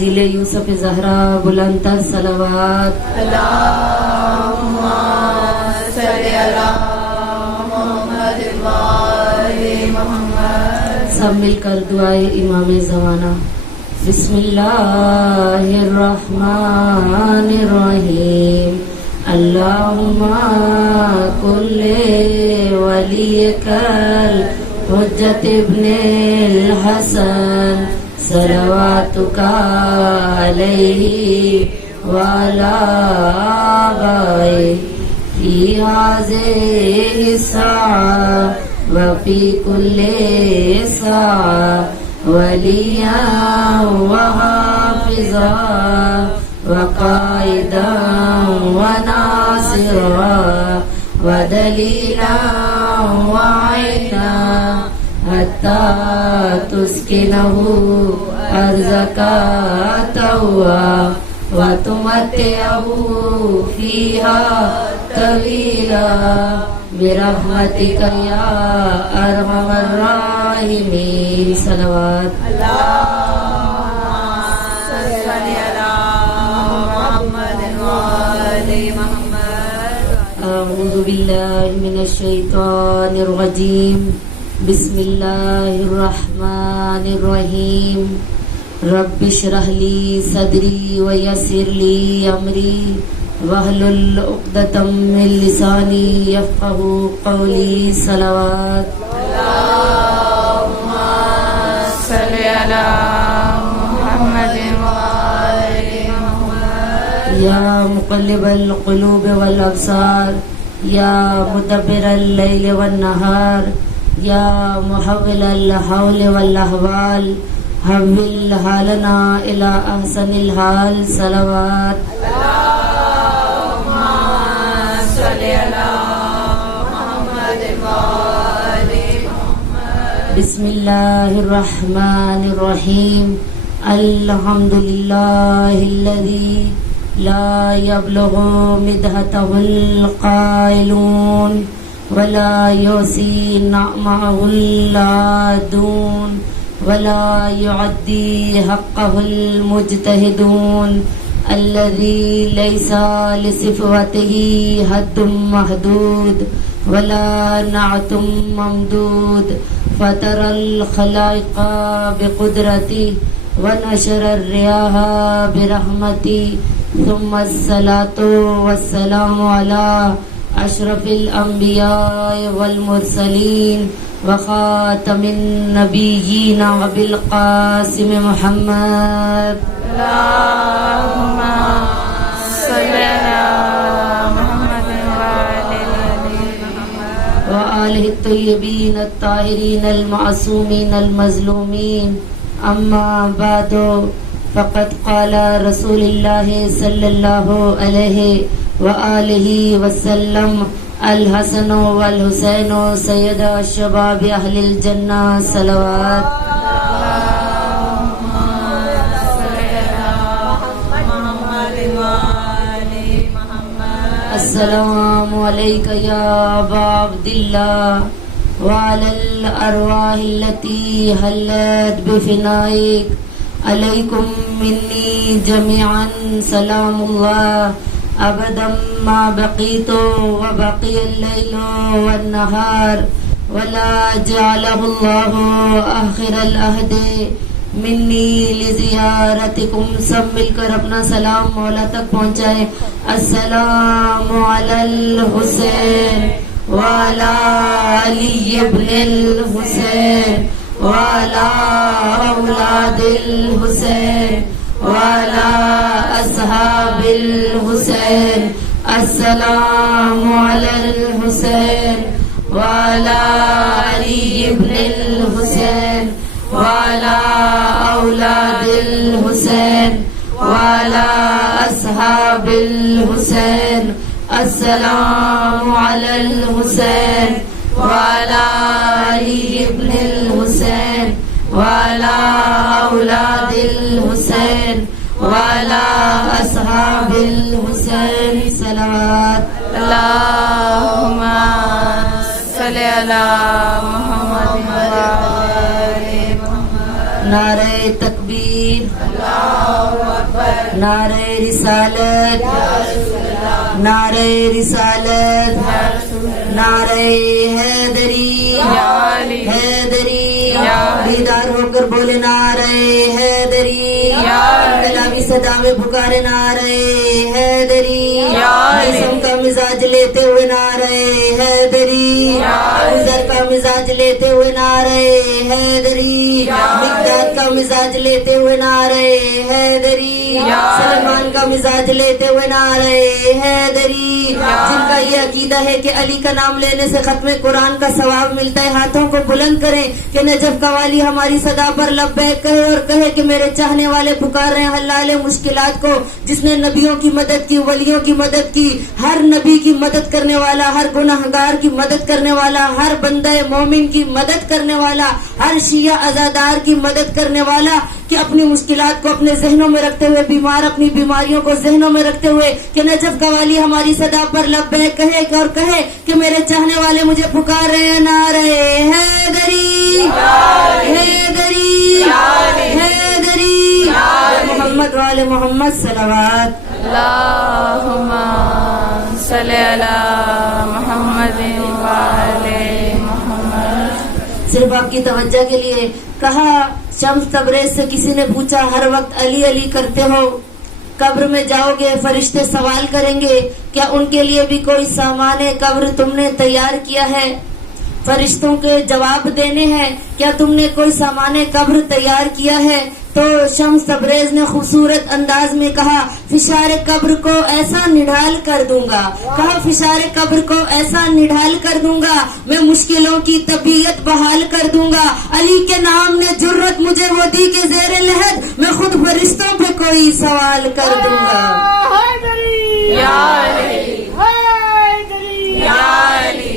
تنزیل یوسف زہرا بلند تر صلوات اللہم صلی علی محمد وآل محمد. سب مل کر دعائے امام زمانہ. بسم اللہ الرحمن الرحیم. اللہم کل ولیک الحجت ابن الحسن صلواتک علیہ وعلی آبائہ فی ہذہ الساعة وفی کل ساعة ولیاً وحافظا وقائدا وناصرا ودلیلا وعینا حتی تسکنہ ارضک طوعا وتمتعہ فیہا طویلا برحمتک یا ارحم الراحمین. صلوات. اعوذ باللہ من الشیطان الرجیم. بسم اللہ الرحمن الرحیم. رب اشرح لی صدری ویسر لی امری واحلل عقدۃ من لسانی یفقہوا قولی. صلوات. اللہم صلی علی محمد وآل محمد. یا مقلب القلوب والابصار یا مدبر اللیل والنہار یا محول الحول والاحوال حول حالنا الی احسن الحال. صلوات. اللہم صلی علی محمد وآل محمد. بسم اللہ الرحمن الرحیم. الحمدللہ الذی لا یبلغ مدحتہ القائلون ولا یحصی نعمہ العادون ولا يعدي حقه المجتهدون الذي ليس لصفاته حد محدود ولا نعت ممدود فطر الخلائق بقدرته ونشر الرياح برحمته ثم الصلاة والسلام على أشرف الأنبياء والمرسلين وخاتم النبیین وبالقاسم محمد. اللہم صلی علی محمد وآل محمد وآلہ الطیبین الطاہرین المعصومین المظلومین. اما بعد فقد قال رسول اللہ صلی اللہ علیہ وآلہ وسلم الحسن والحسین سید شباب اہل الجنہ. صلوات. السلام علیک یا ابا عبداللہ وعلی الارواح التي حلت بفنائک علیکم منی جمیعا سلام اللہ ابدا ما بقیت وبقی اللیل والنہار ولا جعلہ اللہ آخر العہد منی لزیارتکم. سب مل کر اپنا سلام مولا تک پہنچائے. السلام علی الحسین وعلی علی ابن الحسین وعلی اولاد الحسین وعلى أصحاب الحسين. السلام على الحسين وعلى علي بن الحسين وعلى أولاد الحسين وعلى أصحاب الحسين. السلام على الحسين وعلى علي بن الحسين وعلى أولاد الحسين وعلى أصحاب الحسين. صلوات. اللهم صل على محمد وآل محمد. نعرہ تکبیر. नारे रिसालत, नारे रिसालत, नारे हैदरी, हैदरी, बेदार होकर बोले नारे हैदरी, कलामी सदा में पुकारे नारे हैदरी, मौसम का मिजाज लेते हुए नारे हैदरी, गुजर का मिजाज लेते हुए नारे हैदरी, मिकदाद का मिजाज लेते हुए नारे हैदरी, सलमान का मिजाज लेते हुए नारे हैदरी, जिनका ये अकीदा है कि अली का नाम लेने से खत्म कुरान का सवाब मिलता है, हाथों को बुलंद करें कि नजफ कवाली हमारी सदा पर लब्बैक कहे और कहे कि मेरे चाहने वाले पुकार रहे हैं हल्लाले मुश्किलात को। जिसने नबियों की मदद की, वलियों की मदद की, हर नबी की मदद करने वाला, हर गुनाहगार की मदद करने वाला, हर बंदे मोमिन की मदद करने वाला, हर शिया अज़ादार की मदद करने वाला, कि अपनी मुश्किलात को अपने जहनों में रखते हुए, बीमार अपनी बीमारियों को जहनों में रखते हुए कि नजफ कवाली हमारी सदा पर लब्बैक कहे और कहे कि मेरे चाहने वाले मुझे पुकार रहे हैं नारे हैदरी, हैदरी, हैदरी, मोहम्मद वाले मोहम्मद सलवात। अल्लाहुम्मा सल्ली अला मुहम्मदिन व आले मुहम्मद। सिर्फ आपकी तवज्जो के लिए कहा, शम्स तबरेज से किसी ने पूछा हर वक्त अली अली करते हो, कब्र में जाओगे फरिश्ते सवाल करेंगे क्या उनके लिए भी कोई सामान कब्र तुमने तैयार किया है? फरिश्तों के जवाब देने हैं क्या तुमने कोई सामान कब्र तैयार किया है? तो शम्स तबरेज ने खूबसूरत अंदाज में कहा, फिशार कब्र को ऐसा निढाल कर दूंगा, कहा फिशार कब्र को ऐसा निढाल कर दूंगा, मैं मुश्किलों की तबीयत बहाल कर दूंगा। अली के नाम ने जुर्रत मुझे वो दी के ज़ेरे लहद मैं खुद फरिश्तों पे कोई सवाल कर दूंगा। या अली, या अली, या अली,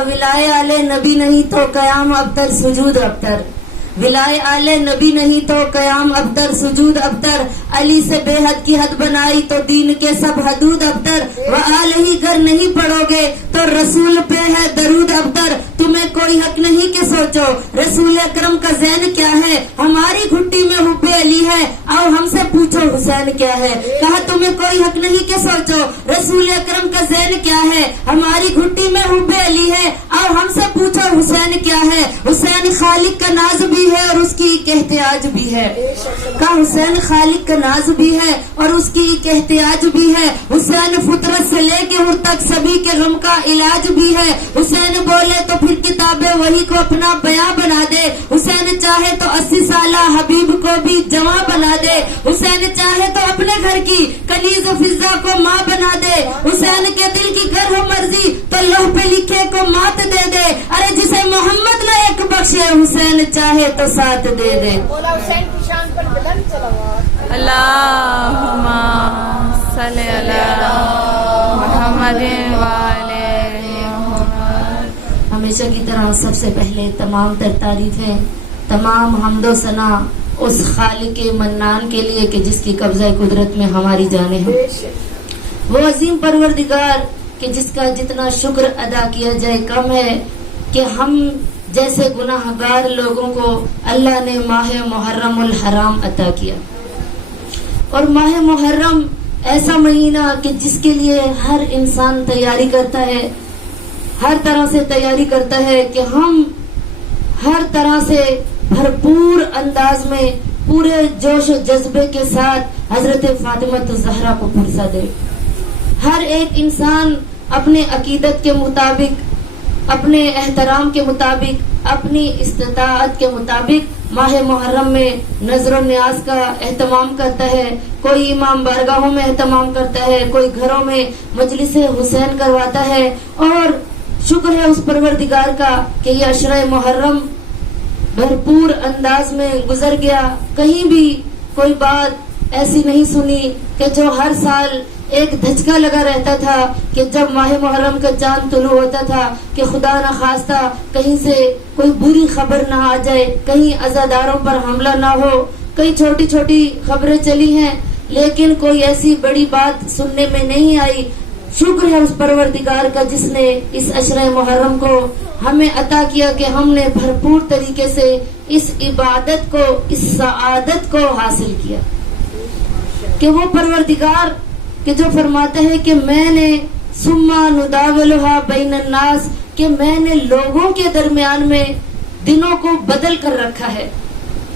विलाए आले नबी नहीं तो कयाम अबतर सुजूद अबतर, विलाए आले नबी नहीं तो कयाम अबतर सुजूद अबतर, अली से बेहद की हद बनाई तो दीन के सब हदूद अबतर, व आल ही घर नहीं पढ़ोगे तो रसूल पे है दरूद अबतर, तुम्हें कोई हक नहीं के सोचो रसूल अकरम का ज़ैन क्या है, हमारी घुट्टी में हुब्बे अली है आओ हमसे पूछो हुसैन क्या है। कहा तुम्हें कोई हक नहीं के सोचो रसूल अकरम का ज़ैन क्या है, हमारी घुट्टी में हुब्बे अली है आओ हमसे पूछो हुसैन क्या है। हुसैन खालिक का नाज भी है और उसकी एक एहतियाज भी है, कहा हुसैन खालिक का नाज भी है और उसकी एक एहतियाज भी है। हुसैन फितरत से लेके उर तक सभी के गम का इलाज भी है। हुसैन बोले तो फिर किताबें वही को अपना बयां बना दे, हुसैन चाहे तो 80 साला हबीब को भी जवां बना दे, हुसैन चाहे तो अपने घर की कनीज फिजा को माँ बना दे, हुसैन के दिल की गर हो मर्जी तो लौह पे लिखे को मात दे दे, अरे जिसे मोहम्मद ने एक बख्शे हुसैन चाहे तो साथ दे दे। हुसैन की शान पर बुलंद सलावत। अल्लाहुम्मा सल्ली अला मुहम्मदिन व आले मुहम्मद। हमेशा की तरह सबसे पहले तमाम तर तारीफें, तमाम हम्दो सना उस खालिक मन्नान के लिए कि जिसकी कब्जा कुदरत में हमारी जानें हैं, वो अजीम परवरदिगार कि जिसका जितना शुक्र अदा किया जाए कम है कि हम जैसे गुनाहगार लोगों को अल्लाह ने माह मुहर्रमुल हराम अता किया। और माह मुहर्रम ऐसा महीना कि जिसके लिए हर इंसान तैयारी करता है, हर तरह से तैयारी करता है कि हम हर तरह से भरपूर अंदाज में पूरे जोश जज्बे के साथ हजरत फातिमा ज़हरा को पुरसा दे। हर एक इंसान अपने अकीदत के मुताबिक, अपने एहतराम के मुताबिक, अपनी इस्तिताअत के मुताबिक माह मुहर्रम में नजर न्याज का एहतमाम करता है। कोई इमाम बारगाहों में एहतमाम करता है, कोई घरों में मजलिस हुसैन करवाता है। और शुक्र है उस परवरदिगार का कि ये अशरा मुहर्रम भरपूर अंदाज में गुजर गया। कहीं भी कोई बात ऐसी नहीं सुनी कि जो हर साल एक धचका लगा रहता था कि जब माह मुहर्रम का चांद तुलू होता था कि खुदा न खास्ता कहीं से कोई बुरी खबर ना आ जाए, कहीं अज़ादारों पर हमला ना हो। कई छोटी छोटी खबरें चली हैं लेकिन कोई ऐसी बड़ी बात सुनने में नहीं आई। शुक्र है उस परवरदिगार का जिसने इस अशरे मुहर्रम को हमें अता किया कि हमने भरपूर तरीके से इस इबादत को, इस सआदत को हासिल किया। कि वो परवरदिगार कि जो फरमाता है कि मैंने सुम्मा नुदाविलुहा बैनन नास, कि मैंने लोगों के दरमियान में दिनों को बदल कर रखा है,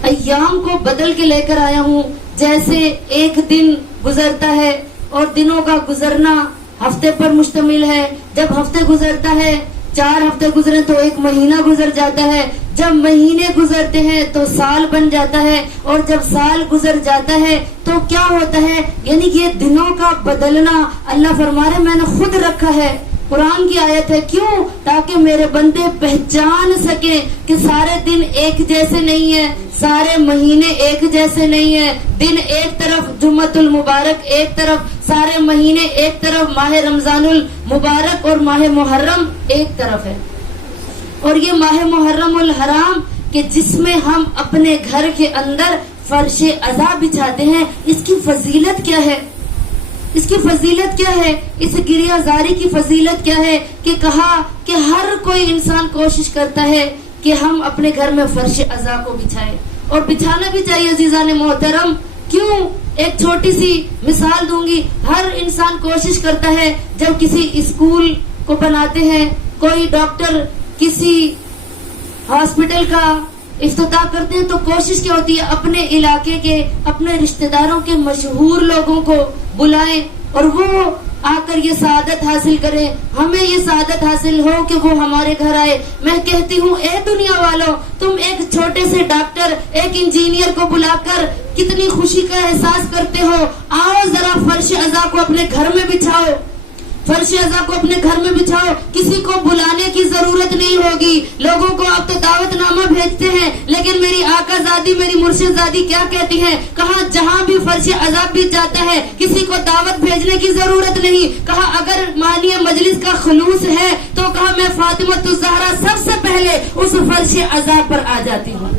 अय्याम को बदल के लेकर आया हूँ। जैसे एक दिन गुजरता है और दिनों का गुजरना हफ्ते पर मुश्तमिल है, जब हफ्ते गुजरता है, 4 हफ्ते गुजरे तो 1 महीना गुजर जाता है, जब महीने गुजरते हैं तो साल बन जाता है, और जब साल गुजर जाता है तो क्या होता है, यानी ये दिनों का बदलना अल्लाह फरमा रहे मैंने खुद रखा है। कुरान की आयत है, क्यों? ताकि मेरे बंदे पहचान सके कि सारे दिन एक जैसे नहीं है, सारे महीने एक जैसे नहीं है। दिन एक तरफ, जुम्मतुल मुबारक एक तरफ, सारे महीने एक तरफ, माह रमजानुल मुबारक और माह मुहर्रम एक तरफ है। और ये माह मुहर्रमुल हराम कि जिसमें हम अपने घर के अंदर फर्शे अज़ा बिछाते हैं, इसकी फजीलत क्या है? इसकी फजीलत क्या है? इस गिरियाजारी की फजीलत क्या है? कि कहा कि हर कोई इंसान कोशिश करता है कि हम अपने घर में फर्श अज़ा को बिछाएं, और बिछाना भी चाहिए अजीज़ान मोहतरम। क्यों? एक छोटी सी मिसाल दूंगी। हर इंसान कोशिश करता है, जब किसी स्कूल को बनाते हैं, कोई डॉक्टर किसी हॉस्पिटल का इफ्तिताह करते हैं, तो कोशिश क्या होती है, अपने इलाके के, अपने रिश्तेदारों के मशहूर लोगों को बुलाएं और वो आकर ये सआदत हासिल करें, हमें ये सआदत हासिल हो कि वो हमारे घर आए। मैं कहती हूँ, ए दुनिया वालों, तुम एक छोटे से डॉक्टर, एक इंजीनियर को बुलाकर कितनी खुशी का एहसास करते हो। आओ जरा फर्श अज़ा को अपने घर में बिछाओ, फर्श अज़ा को अपने घर में बिछाओ, किसी को बुलाने की जरूरत नहीं होगी। लोगों को आप तो दावतनामा भेजते हैं, लेकिन मेरी आकाजादी, मेरी मुर्शिदादी क्या कहती हैं? कहा जहाँ भी फर्श अज़ा बिछ जाता है, किसी को दावत भेजने की जरूरत नहीं। कहा अगर मानिए मजलिस का खुलूस है तो कहा मैं फातिमा ज़हरा सबसे पहले उस फर्श अज़ा पर आ जाती हूँ।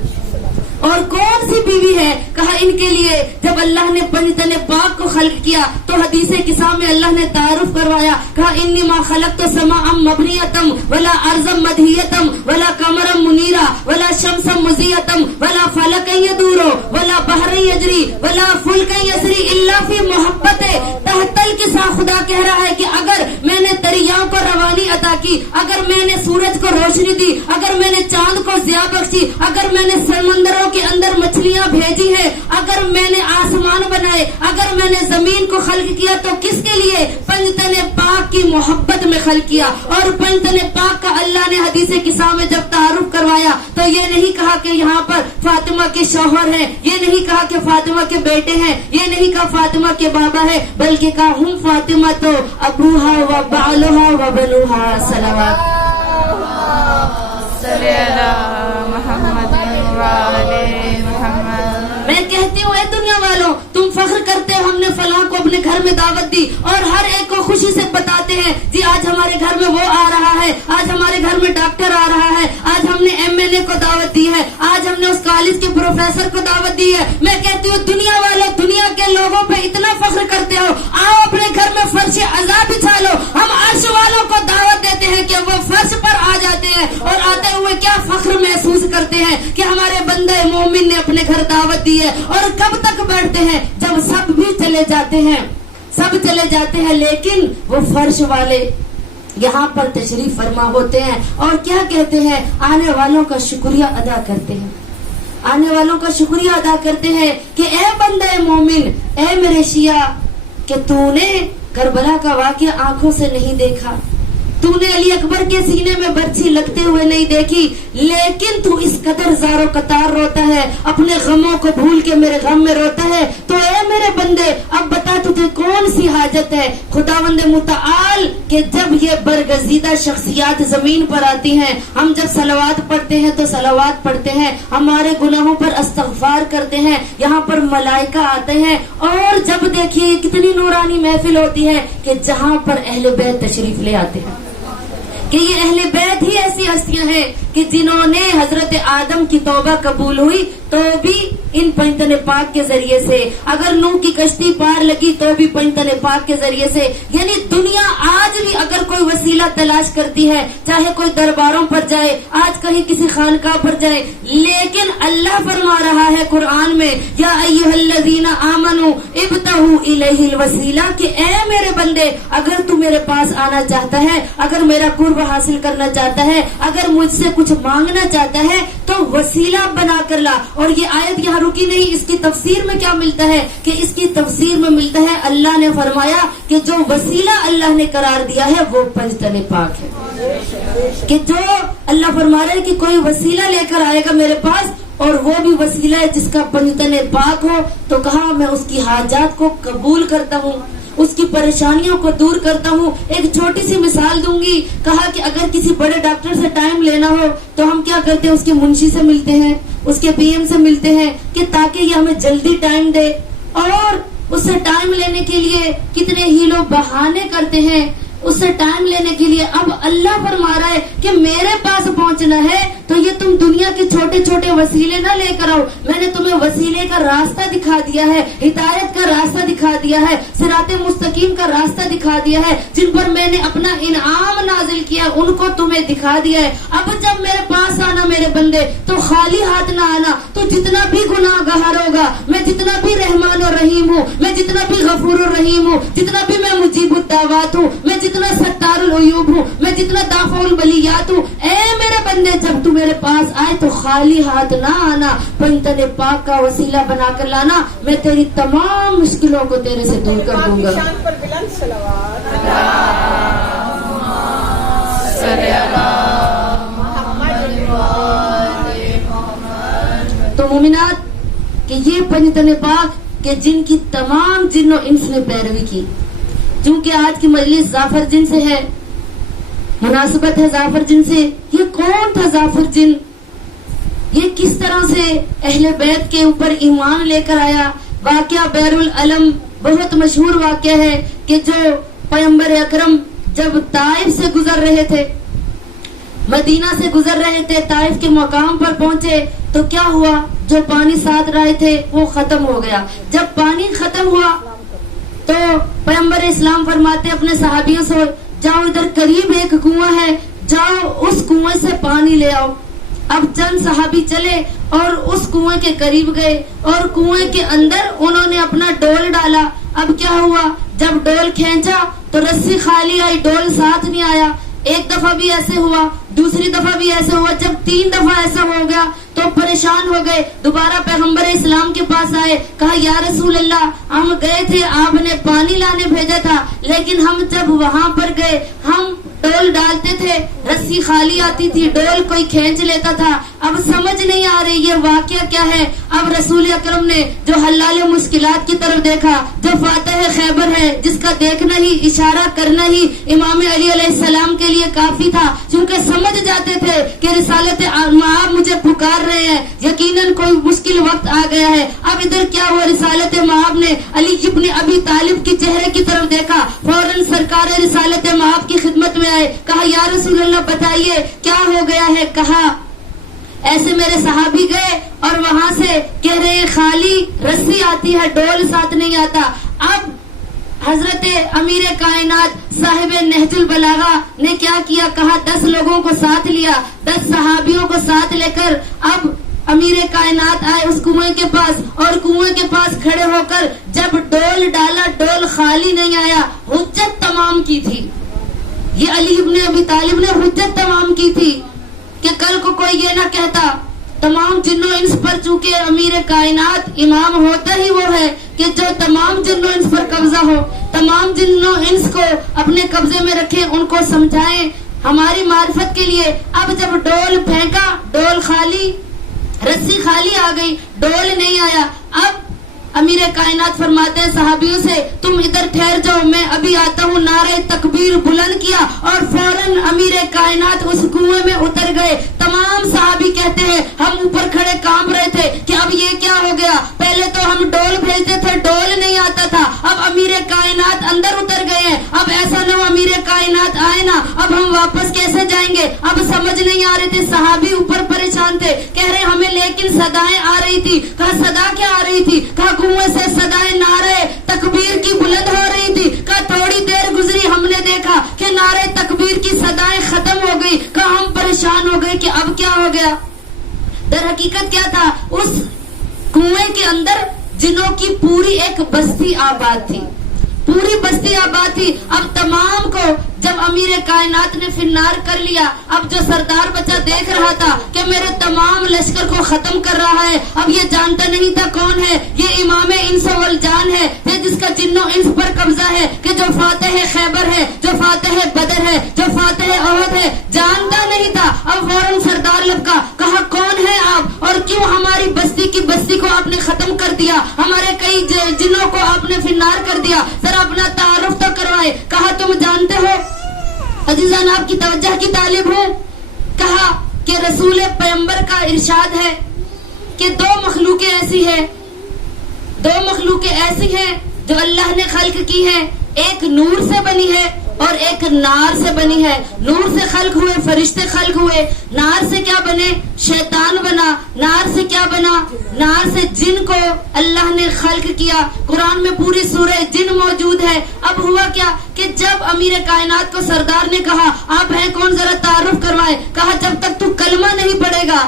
और कौन सी बीवी है? कहा इनके लिए जब अल्लाह ने पंजतने पाक को खल्क किया तो हदीसे किसा में अल्लाह ने तारुफ करवाया। कहा इन्नी मा खलक़्तु समाअम मबनियतम वला अर्ज़म मदहियतम वला कमरम मुनीरा वला शमसम मुज़ियतम वला फलकन यदूरो वला बहरन यजरी वला फुल्कन यसरी इल्ला फी मोहब्बते तहतल किसा। खुदा कह रहा है कि अगर मैंने दरियाओं को रवानी अता की, अगर मैंने सूरज को रोशनी दी, अगर मैंने चांद को ज़िया बख्शी, अगर मैंने समंदरों के अंदर मछलियां भेजी है, अगर मैंने आसमान बनाए, अगर मैंने जमीन को खल्क किया, तो किसके लिए? पंजतने पाक की मोहब्बत में खल्क किया। और पंजतने पाक का अल्लाह ने हदीसे किसा में जब तारुफ करवाया तो ये नहीं कहा कि यहाँ पर फातिमा के शौहर हैं, ये नहीं कहा कि फातिमा के बेटे हैं, ये नहीं कहा फातिमा के बाबा है, बल्कि कहा हुम फातिमा तो अबूहा व बालुहा व बनुहा सलावत। मैं कहती हूँ, ए दुनिया वालों, तुम फख्र करते हो हमने फलां को अपने घर में दावत दी, और हर एक को खुशी से बताते हैं जी आज हमारे घर में वो आ रहा है, आज हमारे घर में डॉक्टर आ रहा है, आज हमने एमएलए को दावत दी है, आज हमने उस कॉलेज के प्रोफेसर को दावत दी है। मैं कहती हूँ दुनिया वालों, दुनिया के लोगों पे इतना फख्र करते हो, आओ अपने घर में फर्श अज़ा बिछा लो। हम अर्श वालों को दावत देते हैं कि वो फर्श पर आ जाते हैं, और आते हुए क्या फख्र महसूस करते हैं कि हमारे बंदे मोमिन ने अपने घर दावत दी है। और कब तक बैठते हैं? जब सब भी चले जाते हैं, सब चले जाते हैं, लेकिन वो फर्श वाले यहाँ पर तशरीफ फरमा होते हैं और क्या कहते हैं? आने वालों का शुक्रिया अदा करते हैं, आने वालों का शुक्रिया अदा करते हैं कि ए बंदे मोमिन, ए मेरे शिया, कि तूने करबला का वाक़या आंखों से नहीं देखा, तूने अली अकबर के सीने में बर्छी लगते हुए नहीं देखी, लेकिन तू इस कदर ज़ारो कतार रोता है, अपने गमों को भूल के मेरे गम में रोता है। तो ए मेरे बंदे, अब बता तुझे कौन सी हाजत है खुदावंद मुतआल के जब ये बरगजीदा शख्सियात जमीन पर आती हैं, हम जब सलावात पढ़ते हैं तो सलावात पढ़ते हैं, हमारे गुनाहों पर इस्तग़फ़ार करते हैं, यहाँ पर मलाइका आते हैं, और जब देखिए कितनी नूरानी महफिल होती है कि जहाँ पर अहले बैत तशरीफ ले आते हैं, कि ये अहले बैत ही ऐसी हस्तियां हैं कि जिन्होंने हजरत आदम की तौबा कबूल हुई तो भी ان पंजतन पाक के जरिए से, अगर नूह की कश्ती पार लगी तो भी पंजतन पाक के जरिए से। यानी दुनिया आज भी अगर कोई वसीला तलाश करती है, चाहे कोई दरबारों पर जाए, आज कहीं किसी खानकाह पर जाए, लेकिन अल्लाह फरमा रहा है कुरान में, या अय्युहल्लज़ीना आमनू इब्तहू इलैहिल वसीला, कि ए मेरे बंदे, अगर तू मेरे पास आना चाहता है, अगर मेरा कुर्ब हासिल करना चाहता है, अगर मुझसे कुछ मांगना चाहता है, तो वसीला बना कर ला। और ये आयत यहाँ रुकी नहीं, इसकी तफसीर में क्या मिलता है कि इसकी तफसीर में मिलता है, अल्लाह ने फरमाया कि जो वसीला अल्लाह ने करार दिया है वो पंजतन पाक है। कि जो अल्लाह फरमा रहे हैं कि कोई वसीला लेकर आएगा मेरे पास, और वो भी वसीला है जिसका पंजतन पाक हो, तो कहा मैं उसकी हाजात को कबूल करता हूँ, उसकी परेशानियों को दूर करता हूँ। एक छोटी सी मिसाल दूंगी, कहा कि अगर किसी बड़े डॉक्टर से टाइम लेना हो तो हम क्या करते हैं, उसके मुंशी से मिलते हैं, उसके पीएम से मिलते हैं, कि ताकि ये हमें जल्दी टाइम दे। और उससे टाइम लेने के लिए कितने ही लोग बहाने करते हैं, उससे टाइम लेने के लिए। अब अल्लाह फरमा रहा है कि मेरे पास पहुंचना है तो ये तुम दुनिया के छोटे छोटे वसीले ना लेकर आओ, मैंने तुम्हें वसीले का रास्ता दिखा दिया है, हिदायत का रास्ता दिखा दिया है, सिराते मुस्तकीम का रास्ता दिखा दिया है, जिन पर मैंने अपना इनाम नाजिल किया उनको तुम्हें दिखा दिया है। अब जब मेरे पास आना मेरे बंदे, तो खाली हाथ ना आना। तो जितना भी गुनाहगार होगा, मैं जितना भी रहमान और रहीम हूँ, मैं जितना भी गफूर और रहीम हूँ, जितना भी मैं मुजीबुद दावत हूँ, मैं जितना सत्तारुल उयूब हूँ, मैं जितना दाफउल बलियात हूँ, ए मेरे बंदे, जब तू मेरे पास आए तो खाली हाथ ना आना, पंजतन पाक का वसीला बनाकर लाना, मैं तेरी तमाम मुश्किलों को तेरे से दूर कर दूंगा। शान पर बुलंद सलावत। तो मुमिनात कि ये पंजतन पाक के जिनकी तमाम जिन्नो इंस ने पैरवी की। चूंकि आज की मजलिस जाफर जिन से है, मुनासिबत है जाफर जिन से। ये कौन था जाफर जिन, ये किस तरह से अहले बैत के ऊपर ईमान लेकर आया। वाक़या बैरुल अलम बहुत मशहूर वाक़या है कि जो पैगंबर अकरम जब ताइफ से गुजर रहे थे, मदीना से गुजर रहे थे, ताइफ के मकाम पर पहुंचे तो क्या हुआ, जो पानी साथ रहे थे वो खत्म हो गया। जब पानी खत्म हुआ तो पैगंबर इस्लाम फरमाते अपने सहाबियों से, जाओ इधर करीब एक कुआं है, जाओ उस कुएं से पानी ले आओ। अब चंद सहाबी चले और उस कुएं के करीब गए और कुएं के अंदर उन्होंने अपना डोल डाला। अब क्या हुआ, जब डोल खींचा तो रस्सी खाली आई, डोल साथ नहीं आया। एक दफा भी ऐसे हुआ, दूसरी दफा भी ऐसे हुआ। जब 3 दफा ऐसा हो गया तो परेशान हो गए, दोबारा पैगंबर इस्लाम के पास आए, कहा या रसूल अल्लाह, हम गए थे, आपने पानी लाने भेजा था, लेकिन हम जब वहाँ पर गए, हम डोल डालते थे, रस्सी खाली आती थी, डोल कोई खींच लेता था। अब समझ नहीं आ रही ये वाकया क्या है। अब रसूल अकरम ने जो हल्लाल मुश्किलात की तरफ देखा, जो फातह खैबर है, जिसका देखना ही, इशारा करना ही इमाम अली अलैहिस्सलाम के लिए काफी था, क्योंकि समझ जाते थे कि रिसालत माब मुझे पुकार रहे हैं, यकीनन कोई मुश्किल वक्त आ गया है। अब इधर क्या हुआ, रिसालत माब ने अली इब्न अबी तालिब के चेहरे की तरफ देखा, फौरन सरकार रिसालत माब की खिदमत में आए, कहा या रसूल अल्लाह बताइए क्या हो गया है। कहा ऐसे मेरे सहाबी गए और वहां से कह रहे हैं खाली रस्सी आती है, डोल साथ नहीं आता। अब हजरत अमीर कायनात साहिब नहजुल बलागा ने क्या किया, कहा 10 लोगों को साथ लिया, 10 सहाबियों को साथ लेकर अब अमीर कायनात आए उस कुएं के पास, और कुएं के पास खड़े होकर जब डोल डाला, डोल खाली नहीं आया। हुज्जत तमाम की थी, ये अली इब्न अबी तालिब ने हुज्जत तमाम की थी कि कल को कोई ये ना कहता। तमाम जिन्नो इंस पर चूंकि अमीर कायनात इमाम होता ही वो है कि जो तमाम जिन्नो इंस पर कब्जा हो, तमाम जिन्नो इंस को अपने कब्जे में रखे, उनको समझाएं हमारी मार्फत के लिए। अब जब डोल फेंका, डोल खाली, रस्सी खाली आ गई, डोल नहीं आया। अब अमीर कायनात फरमाते हैं सहाबियों से, तुम इधर ठहर जाओ, मैं अभी आता हूँ। नारे तकबीर बुलंद किया और फौरन अमीर कायनात उस कुएं में उतर गए। तमाम सहाबी कहते हैं हम ऊपर खड़े कांप रहे थे कि अब ये क्या हो गया, पहले तो हम डोल भेजते थे, डोल नहीं आता था, अब अमीर कायनात अंदर उतर गए हैं। अब ऐसा न हो अमीर कायनात आए ना, अब हम वापस कैसे जाएं। जाएंगे। अब समझ नहीं आ रहे थे, सहाबी ऊपर परेशान थे, कह रहे हमें लेकिन सदाएं आ रही थी। कहा सदा क्या आ रही थी? कहा कुएं से सदाएं नारे तकबीर की बुलंद हो रही थी। कहा थोड़ी देर गुजरी हमने देखा कि नारे तकबीर की सदाएं खत्म हो गई। कहा हम परेशान हो गए कि अब क्या हो गया। दर हकीकत क्या था, उस कुएं के अंदर जिनों की पूरी एक बस्ती आबाद थी, पूरी बस्ती आबाद थी। अब तमाम को जब अमीर कायनात ने फिन्नार कर लिया, अब जो सरदार बच्चा देख रहा था कि मेरे तमाम लश्कर को खत्म कर रहा है, अब ये जानता नहीं था कौन है, ये इमाम इंस वल जान है, ये जिसका जिन्नो इंस पर कब्जा है, कि जो फातेह खैबर है, जो फातेह बदर है, जो फातेह ओहद है, जानता नहीं था। अब फौरन सरदार लपका, कहा कौन है आप और क्यों हमारी बस्ती को आपने खत्म कर दिया, हमारे कई जिन्नों को आपने फिन्नार कर दिया, जरा अपना तारुफ तो करवाए। कहा तुम जानते हो अजीजान, आपकी तवज्जो की तालिब हूँ। कहा कि रसूल पैगंबर का इरशाद है कि दो मखलूकें ऐसी हैं जो अल्लाह ने खल्क की है, एक नूर से बनी है और एक नार से बनी है। नूर से खल्क हुए फरिश्ते खल्क हुए, नार से क्या बने? शैतान बना। नार से क्या बना? नार से जिन को अल्लाह ने खल्क किया। कुरान में पूरी सूरह जिन मौजूद है। अब हुआ क्या कि जब अमीर कायनात को सरदार ने कहा आप हैं कौन, जरा तारुफ करवाए। कहा जब तक तू कलमा नहीं पढ़ेगा,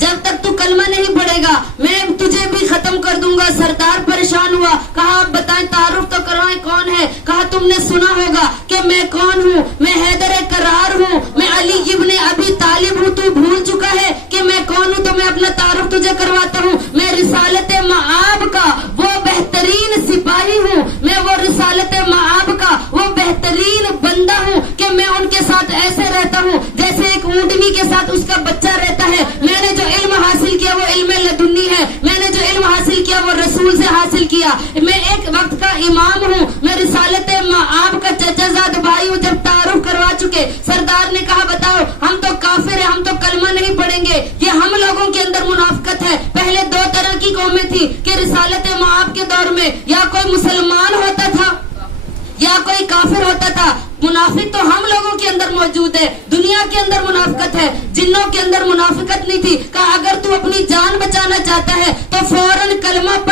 जब तक तू कलमा नहीं पढ़ेगा मैं तुझे भी खत्म कर दूंगा। सरदार परेशान हुआ, कहा आप बताएं, तारुफ तो करवाएं कौन है। कहा तुमने सुना होगा कि मैं कौन हूँ, मैं हैदर करार हूँ, मैं अली इब्ने अबी तालिब हूँ। तू भूल चुका है कि मैं कौन हूँ, तो मैं अपना तारुफ तुझे करवाता हूँ। मैं रिसालत माआब का वो बेहतरीन सिपाही हूँ, मैं वो रिसालत माआब का वो बेहतरीन बंदा हूँ कि मैं उनके साथ ऐसे रहता हूँ जैसे एक ऊंटनी के साथ उसका बच्चा रहता है। मैंने जो इल्म हासिल किया वो इल्म लदुन्नी है, मैंने जो इल्म हासिल किया वो रसूल से हासिल किया। मैं एक वक्त का इमाम हूँ, मैं रिसालत माआब का चचाजाद भाई हूँ। जब तारुफ करवा चुके, सरदार ने कहा बताओ हम तो काफिर है, हम तो कलमा नहीं पढ़ेंगे। ये हम लोगों के अंदर मुनाफिकत है। पहले दो तरह की कौमें थी कि रिसालत माआब के दौर में या कोई मुसलमान होता था या कोई काफिर होता था। मुनाफिक तो हम लोगों के अंदर मौजूद है, दुनिया के अंदर मुनाफिकत है, जिन्नों के अंदर मुनाफिकत नहीं थी। कहा अगर तू अपनी जान बचाना चाहता है तो फौरन कलमा